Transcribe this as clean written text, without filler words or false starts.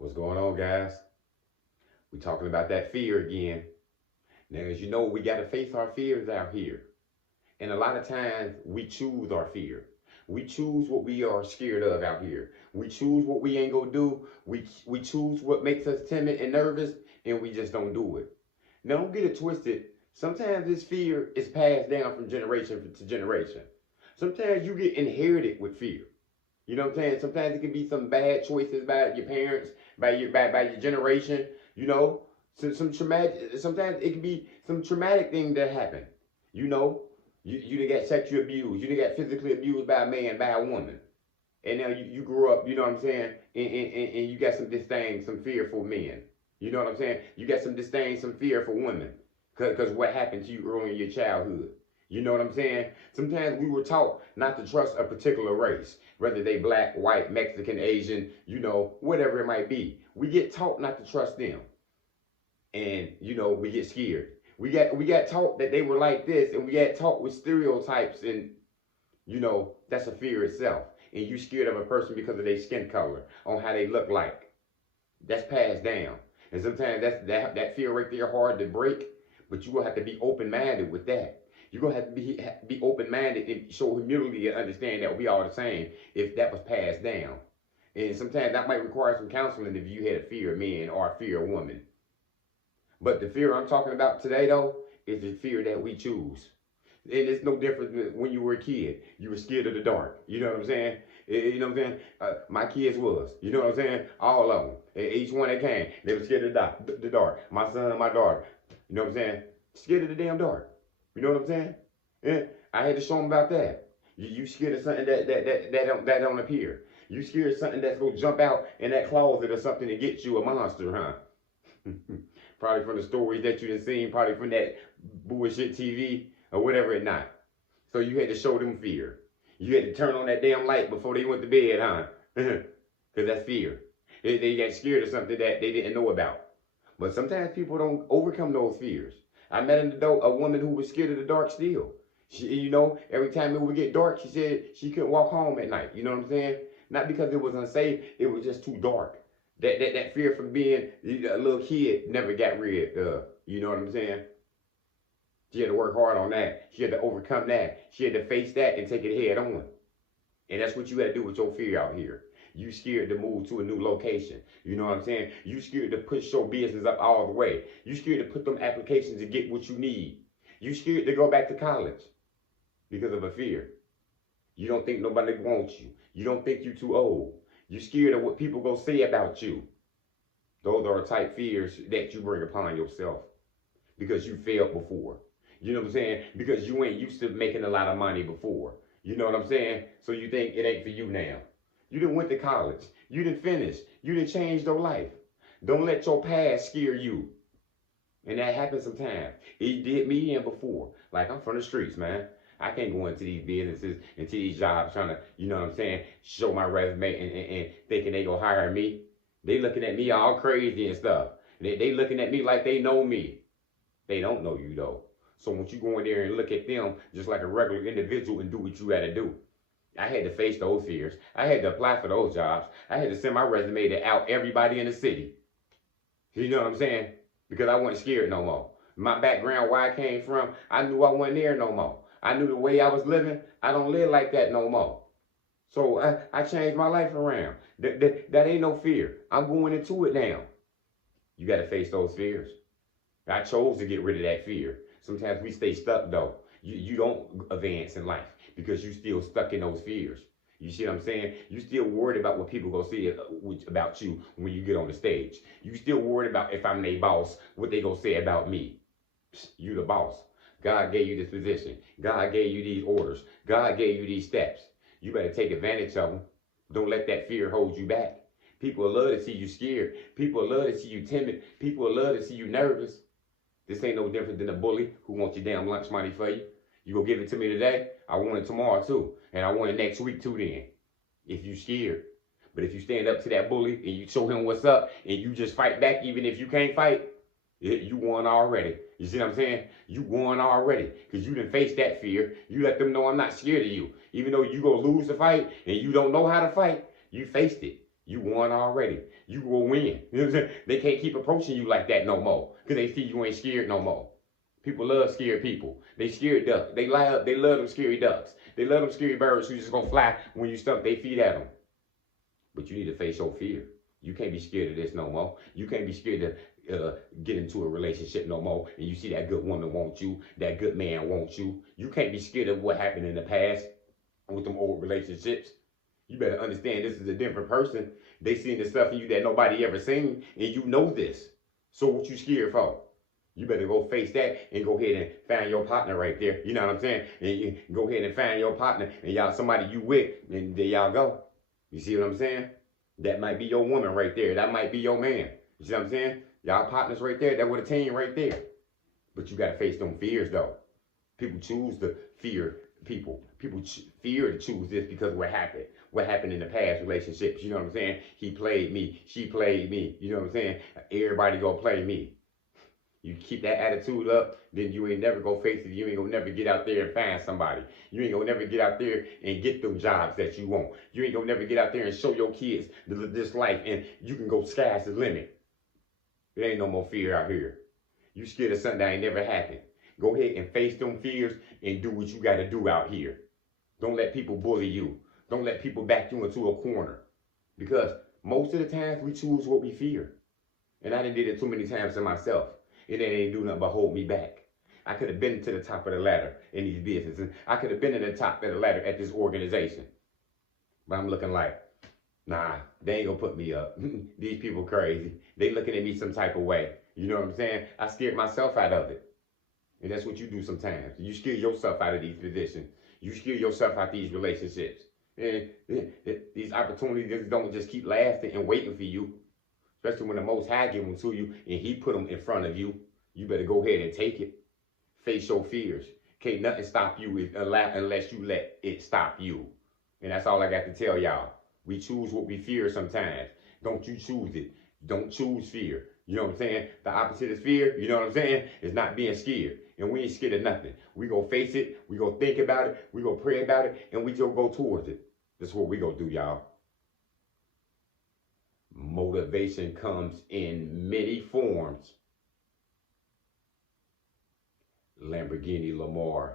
What's going on, guys? We're talking about that fear again. Now, as you know, we got to face our fears out here. And a lot of times we choose our fear. We choose what we are scared of out here. We choose what we ain't gonna do. We choose what makes us timid and nervous, and we just don't do it. Now, don't get it twisted. Sometimes this fear is passed down from generation to generation. Sometimes you get inherited with fear. You know what I'm saying? Sometimes it can be some bad choices by your parents, by your generation. You know, some traumatic. Sometimes it can be some traumatic thing that happened. You know, you done got sexually abused. You done got physically abused by a man, by a woman, and now you grew up. You know what I'm saying? And you got some disdain, some fear for men. You know what I'm saying? You got some disdain, some fear for women, cause what happened to you early in your childhood. You know what I'm saying? Sometimes we were taught not to trust a particular race, whether they black, white, Mexican, Asian, you know, whatever it might be. We get taught not to trust them. And, you know, we get scared. We got taught that they were like this, and we got taught with stereotypes, and you know, that's a fear itself. And you scared of a person because of their skin color, on how they look like. That's passed down. And sometimes that fear right there hard to break, but you will have to be open-minded with that. You're gonna have to be open-minded and show humility and understand that we all the same if that was passed down. And sometimes that might require some counseling if you had a fear of men or a fear of women. But the fear I'm talking about today though is the fear that we choose. And it's no different than when you were a kid. You were scared of the dark. You know what I'm saying? You know what I'm saying? My kids was. You know what I'm saying? All of them. Each one that came, they were scared of the dark. My son, my daughter. You know what I'm saying? Scared of the damn dark. You know what I'm saying? Yeah. I had to show them about that. You scared of something that don't appear. You scared of something that's gonna jump out in that closet or something to get you a monster, huh? Probably from the stories that you have seen, probably from that bullshit TV or whatever it not. So you had to show them fear. You had to turn on that damn light before they went to bed, huh? Because that's fear. They got scared of something that they didn't know about. But sometimes people don't overcome those fears. I met a woman who was scared of the dark still. She, you know, every time it would get dark, she said she couldn't walk home at night. You know what I'm saying? Not because it was unsafe, it was just too dark. That fear from being a little kid never got rid of. You know what I'm saying? She had to work hard on that. She had to overcome that. She had to face that and take it head on. And that's what you got to do with your fear out here. You scared to move to a new location. You know what I'm saying? You scared to push your business up all the way. You scared to put them applications to get what you need. You scared to go back to college because of a fear. You don't think nobody wants you. You don't think you're too old. You scared of what people gonna say about you. Those are the type fears that you bring upon yourself because you failed before. You know what I'm saying? Because you ain't used to making a lot of money before. You know what I'm saying? So you think it ain't for you now. You didn't went to college. You didn't finish. You didn't change your life. Don't let your past scare you. And that happens sometimes. It did me in before. Like, I'm from the streets, man. I can't go into these businesses, into these jobs trying to, you know what I'm saying, show my resume and thinking they gonna hire me. They looking at me all crazy and stuff. They looking at me like they know me. They don't know you though. So once you go in there and look at them just like a regular individual and do what you gotta do. I had to face those fears. I had to apply for those jobs. I had to send my resume to out everybody in the city. You know what I'm saying? Because I wasn't scared no more. My background, where I came from, I knew I wasn't there no more. I knew the way I was living, I don't live like that no more. So I changed my life around. That ain't no fear. I'm going into it now. You got to face those fears. I chose to get rid of that fear. Sometimes we stay stuck though. You don't advance in life because you still stuck in those fears. You see what I'm saying? You still worried about what people gonna say about you when you get on the stage. You still worried about if I'm their boss, what they gonna say about me. You the boss. God gave you this position. God gave you these orders. God gave you these steps. You better take advantage of them. Don't let that fear hold you back. People love to see you scared. People love to see you timid. People love to see you nervous. This ain't no different than a bully who wants your damn lunch money for you. You gonna give it to me today? I want it tomorrow too. And I want it next week too then. If you scared. But if you stand up to that bully and you show him what's up and you just fight back even if you can't fight, you won already. You see what I'm saying? You won already. Because you didn't face that fear. You let them know I'm not scared of you. Even though you gonna lose the fight and you don't know how to fight, you faced it. You won already. You will win. You know what I'm saying? They can't keep approaching you like that no more because they see you ain't scared no more. People love scared people. They scared ducks. They lie up. They love them scary ducks. They love them scary birds who just gonna fly when you stump their feet at them. But you need to face your fear. You can't be scared of this no more. You can't be scared to get into a relationship no more. And you see that good woman wants you, that good man wants you. You can't be scared of what happened in the past with them old relationships. You better understand this is a different person. They seen the stuff in you that nobody ever seen, and you know this. So what you scared for? You better go face that and go ahead and find your partner right there. You know what I'm saying? And you go ahead and find your partner and y'all somebody you with, and there y'all go. You see what I'm saying? That might be your woman right there. That might be your man. You see what I'm saying? Y'all partners right there. That would a team right there. But you got to face them fears though. People choose to fear people. People fear to choose this because what happened? What happened in the past relationships? You know what I'm saying? He played me. She played me. You know what I'm saying? Everybody gonna play me. You keep that attitude up, then you ain't never gonna face it. You ain't gonna never get out there and find somebody. You ain't gonna never get out there and get them jobs that you want. You ain't gonna never get out there and show your kids this life, and you can go sky's the limit. There ain't no more fear out here. You scared of something that ain't never happened. Go ahead and face them fears and do what you gotta do out here. Don't let people bully you. Don't let people back you into a corner. Because most of the times we choose what we fear. And I done did it too many times to myself. It ain't do nothing but hold me back. I could have been to the top of the ladder in these businesses. I could have been at the top of the ladder at this organization. But I'm looking like, nah, they ain't gonna put me up. These people crazy. They looking at me some type of way. You know what I'm saying? I scared myself out of it. And that's what you do sometimes. You scare yourself out of these positions. You scare yourself out of these relationships. And these opportunities don't just keep lasting and waiting for you. Especially when the Most High give them to you and He put them in front of you. You better go ahead and take it. Face your fears. Can't nothing stop you unless you let it stop you. And that's all I got to tell y'all. We choose what we fear sometimes. Don't you choose it. Don't choose fear. You know what I'm saying? The opposite is fear. You know what I'm saying? It's not being scared. And we ain't scared of nothing. We gonna face it. We gonna think about it. We gonna pray about it. And we just go towards it. That's what we gonna do, y'all. Motivation comes in many forms. Lamborghini Lamar.